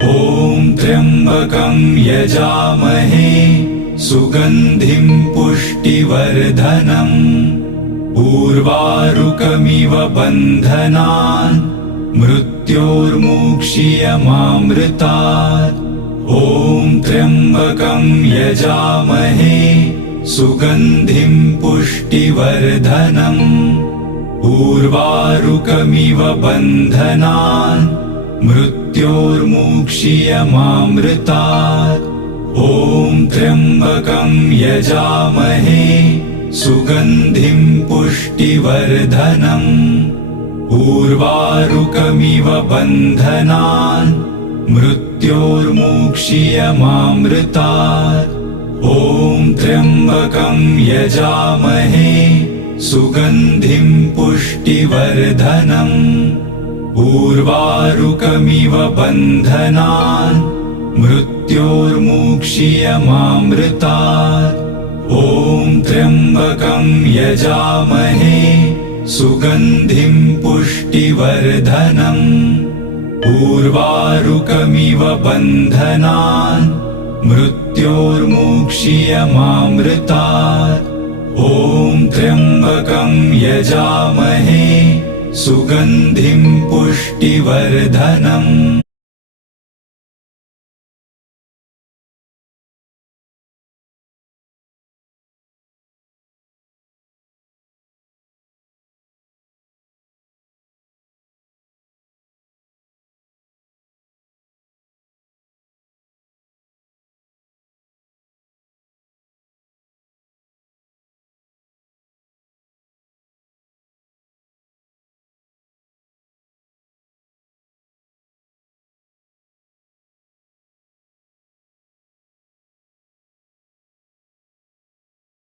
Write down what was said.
ॐ त्र्यम्बकं यजामहे सुगन्धिं पुष्टिवर्धनम् उर्वारुकमिव बन्धनान् मृत्योर्मुक्षीयमामृतात्। ॐ त्र्यम्बकं यजामहे सुगन्धिं पुष्टिवर्धनम् उर्वारुकमिव बन्धनान् मृत्योर्मुक्षीयमामृतात्। ॐ त्र्यम्बकं यजामहे सुगन्धिं पुष्टिवर्धनम् उर्वारुकमिव बन्धनान् मृत्योर्मुक्षीयमामृतात्। ॐ त्र्यम्बकं यजामहे सुगन्धिं पुष्टिवर्धनम् उर्वारुकमिव बन्धनान् मृत्योर्मुक्षीयमामृतात्। ॐ त्र्यम्बकं यजामहे सुगन्धिं पुष्टिवर्धनम् उर्वारुकमिव बन्धनान् मृत्योर्मुक्षीयमामृतात्। ॐ त्र्यम्बकं यजामहे सुगन्धिं पुष्टिवर्धनम्